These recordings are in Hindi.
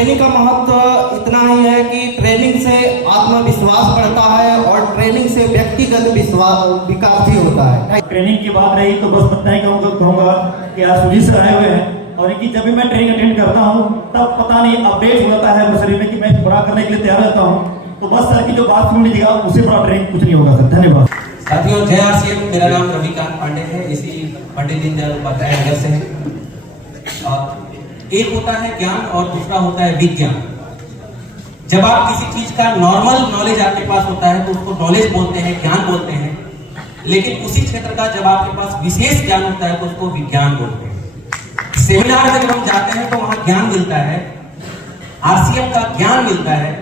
ट्रेनिंग का महत्व इतना ही है कि ट्रेनिंग से आत्मविश्वास बढ़ता है और ट्रेनिंग से व्यक्तिगत विकास भी होता है। ट्रेनिंग की बात रही तो बस इतना ही कहूँगा कि आज सुजीत सर आए हुए हैं और इनकी जब भी मैं ट्रेनिंग अटेंड करता हूँ तब पता नहीं अपडेट हो जाता है मेरे शरीर में कि मैं पूरा करने के लिए तैयार रहता हूँ। तो बस सर की जो बात सुन लीजिएगा उससे बड़ा ट्रेनिंग कुछ नहीं होगा सर। धन्यवाद साथियों। जय आरसीएम। मेरा नाम रविकांत पांडे है, इसी पंडित दीनदयाल उपाध्याय नगर से है। एक होता है ज्ञान और दूसरा होता है विज्ञान। जब आप किसी चीज का नॉर्मल नॉलेज आपके पास होता है तो उसको नॉलेज बोलते हैं, ज्ञान बोलते हैं। लेकिन उसी क्षेत्र का जब आपके पास विशेष ज्ञान होता है तो उसको विज्ञान बोलते हैं। सेमिनार में जब हम जाते हैं तो वहां ज्ञान मिलता है, आरसीएम का ज्ञान मिलता है।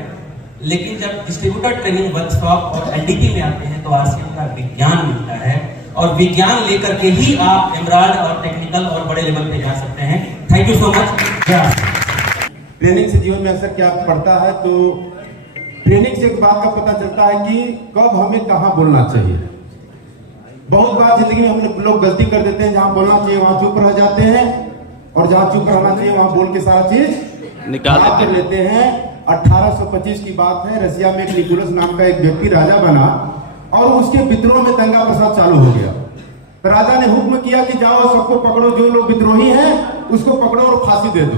लेकिन जब डिस्ट्रीब्यूटर ट्रेनिंग वर्कशॉप और एलडीपी में आते हैं तो आरसीएम का विज्ञान मिलता है और विज्ञान लेकर के ही आप एमराल्ड और टेक्निकल और बड़े लेवल पे जा सकते हैं। Thank you so much. Training से जीवन में अक्सर क्या पड़ता है, तो ट्रेनिंग से एक बात का पता चलता है कि कब हमें कहां बोलना चाहिए। बहुत बार जिंदगी में हम लोग गलती कर देते हैं, जहां बोलना चाहिए वहां चुप रह जाते हैं और जहां चुप रहना चाहिए वहां बोल के सारा चीज निकाल कर लेते हैं। 1825 की बात है, रसिया में एक निकोलस नाम का एक व्यक्ति राजा बना और उसके विद्रोह में दंगा फसाद चालू हो गया। तो राजा ने हुक्म किया कि जाओ सबको पकड़ो, जो लोग विद्रोही हैं उसको पकड़ो और फांसी दे दो।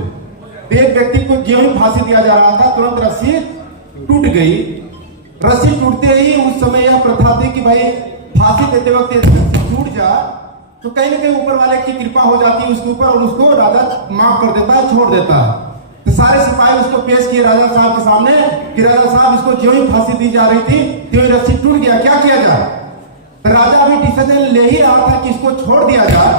तो एक व्यक्ति को जो ही फांसी दिया जा रहा था तुरंत रस्सी टूट गई। रस्सी टूटते ही उस समय यह प्रथा थी कि भाई फांसी देते वक्त टूट जा तो कहीं ना कहीं ऊपर वाले की कृपा हो जाती है उसके ऊपर और उसको राजा माफ कर देता है, छोड़ देता है। तो सारे सिपाही उसको पेश किए राजा साहब के सामने कि राजा साहब इसको जो ही फांसी दी जा रही थी तो रस्सी टूट गया, क्या किया जाए। तो राजा अभी डिसीजन ले ही रहा था कि इसको छोड़ दिया जाए,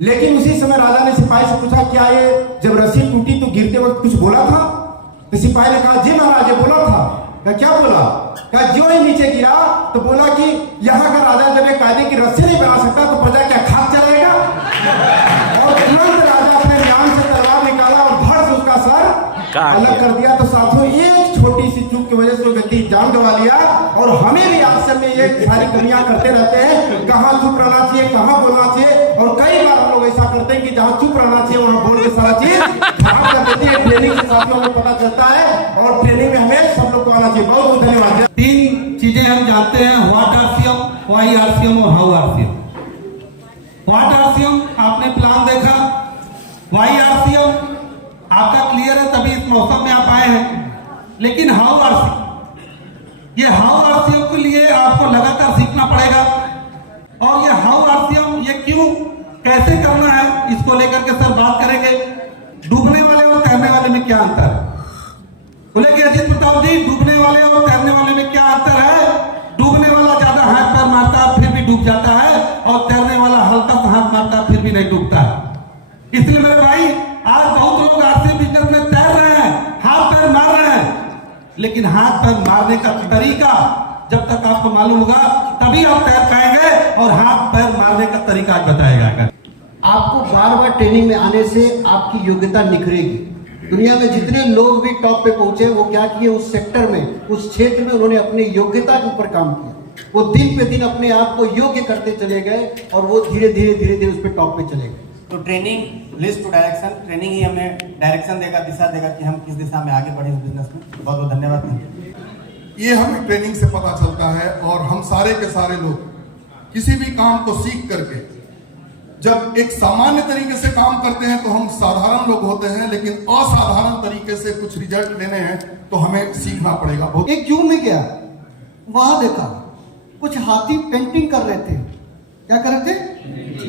लेकिन उसी समय राजा ने सिपाही से पूछा क्या ये जब रस्सी टूटी तो गिरते वक्त कुछ बोला था। तो सिपाही ने कहा जी महाराज ये बोला था। क्या बोला? कहा जो ही नीचे गिरा तो बोला कि यहाँ का राजा जब एक कायदे की रस्सी नहीं बना सकता तो प्रजा क्या खाक चलाएगा। और तुरंत राजा अपने ज्ञान से तलवार निकाला और धड़ से उसका सर अलग कर दिया। तो साथियों एक छोटी सी चूक की वजह से व्यक्ति जान गंवा लिया और हमें भी आज में ये सारी कमियां करते रहते हैं, कहाँ चुप रहना चाहिए, कहाँ बोलना चाहिए। और कई बार हम लोग ऐसा करते हैं कि जहाँ चुप रहना चाहिए वहां बोल के सारा चीज खराब कर देते हैं। ट्रेनिंग से साथियों को पता चलता है और ट्रेनिंग में हमें सब लोग को आना चाहिए। बहुत बहुत धन्यवाद। 3 चीजें हम जानते हैं, व्हाट आरसीएम, व्हाई आरसीएम और हाउ आरसीएम। व्हाट आरसीएम आपने प्लान देखा, व्हाई आरसीएम आपका क्लियर है तभी इस मौसम में आप आए हैं। लेकिन हाउ आरसीएम, ये हाउ आरसीएम के लिए आपको लगातार सीखना पड़ेगा। और ये हाउ आरसीएम ये क्यों कैसे करना है इसको लेकर के सर बात करेंगे। डूबने वाले और तैरने वाले में क्या अंतर है? बोले कि अजीत प्रताप जी डूबने वाले और तैरने वाले में क्या अंतर है? डूबने वाला ज्यादा हाथ पैर मारता है फिर भी डूब जाता है और तैरने वाला हल्का सा हाथ मारता है फिर भी नहीं डूबता है। इसलिए मेरे भाई आज बहुत लोग आरसीएम बिजनेस में तैर रहे हैं, हाथ पैर मार रहे हैं, लेकिन हाथ पैर मारने का तरीका जब तक आपको मालूम होगा तभी आप तैर पाएंगे और हाथ पैर मारने का तरीका आज बताया जाएगा। आपको बार बार ट्रेनिंग में आने से आपकी योग्यता निखरेगी। दुनिया में जितने लोग भी टॉप पे पहुंचे वो क्या किए, उस सेक्टर में उस क्षेत्र में उन्होंने अपनी योग्यता के ऊपर काम किया। वो दिन पे दिन अपने आप को योग्य करते चले गए और वो धीरे धीरे उस पर टॉप पे चले गए। तो training leads to direction, training ही हमें डायरेक्शन देगा, दिशा देगा कि हम किस दिशा में आगे बढ़े इस बिजनेस में। बहुत बहुत धन्यवाद। ये हमें ट्रेनिंग से पता चलता है और हम सारे के सारे लोग किसी भी काम को सीख करके जब एक सामान्य तरीके से काम करते हैं तो हम साधारण लोग होते हैं, लेकिन असाधारण तरीके से कुछ रिजल्ट लेने हैं तो हमें सीखना पड़ेगा। एक जू में गया, वहां देखा कुछ हाथी पेंटिंग कर रहे थे। क्या कर रहे थे?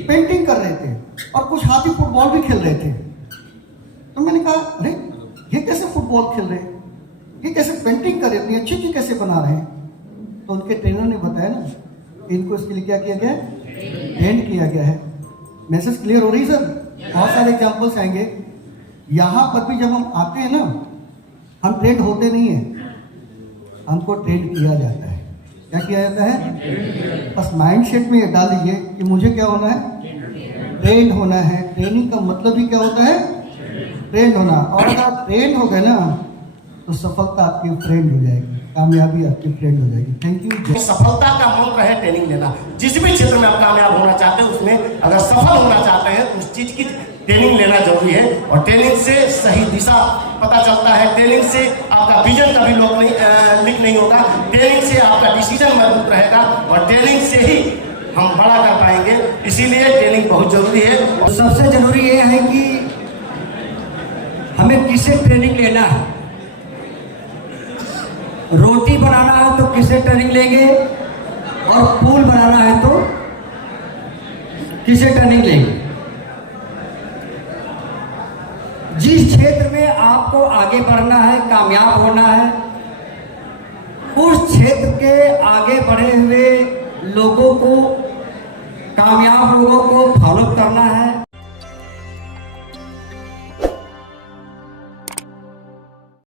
पेंटिंग कर रहे थे और कुछ हाथी फुटबॉल भी खेल रहे थे। तो मैंने कहा अरे ये कैसे फुटबॉल खेल रहे हैं, ये कैसे पेंटिंग कर रहे हैं, इतनी अच्छी चीज कैसे बना रहे हैं। तो उनके ट्रेनर ने बताया ना इनको इसके लिए क्या किया गया है, ट्रेन किया गया है। मैसेज क्लियर हो रही सर? बहुत सारे एग्जांपल्स आएंगे। यहाँ पर भी जब हम आते हैं ना हम ट्रेंड होते नहीं है, हमको ट्रेंड किया जाता है। क्या किया जाता है? बस माइंडसेट में ये डाल दीजिए कि मुझे क्या होना है, ट्रेंड होना है। ट्रेनिंग का मतलब ही क्या होता है? ट्रेंड होना। और अगर आप ट्रेंड हो गए ना तो सफलता आपकी फ्रेंड हो जाएगी, कामयाबी आपकी फ्रेंड हो जाएगी। Thank you. सफलता का मंत्र है ट्रेनिंग लेना। जिस भी क्षेत्र में आप कामयाब होना चाहते हैं उसमें अगर सफल होना चाहते हैं तो उस चीज की ट्रेनिंग लेना जरूरी है और ट्रेनिंग से सही दिशा पता चलता है। ट्रेनिंग से आपका विजन कभी लीक नहीं होगा, ट्रेनिंग से आपका डिसीजन मजबूत रहेगा और ट्रेनिंग से ही हम बड़ा कर पाएंगे। इसीलिए ट्रेनिंग बहुत जरूरी है। तो सबसे जरूरी ये है कि हमें किससे ट्रेनिंग लेना है। रोटी बनाना है तो किससे ट्रेनिंग लेंगे, और पुल बनाना है तो किससे ट्रेनिंग लेंगे। जिस क्षेत्र में आपको आगे बढ़ना है, कामयाब होना है, उस क्षेत्र के आगे बढ़े हुए लोगों को, कामयाब लोगों को फॉलो करना है।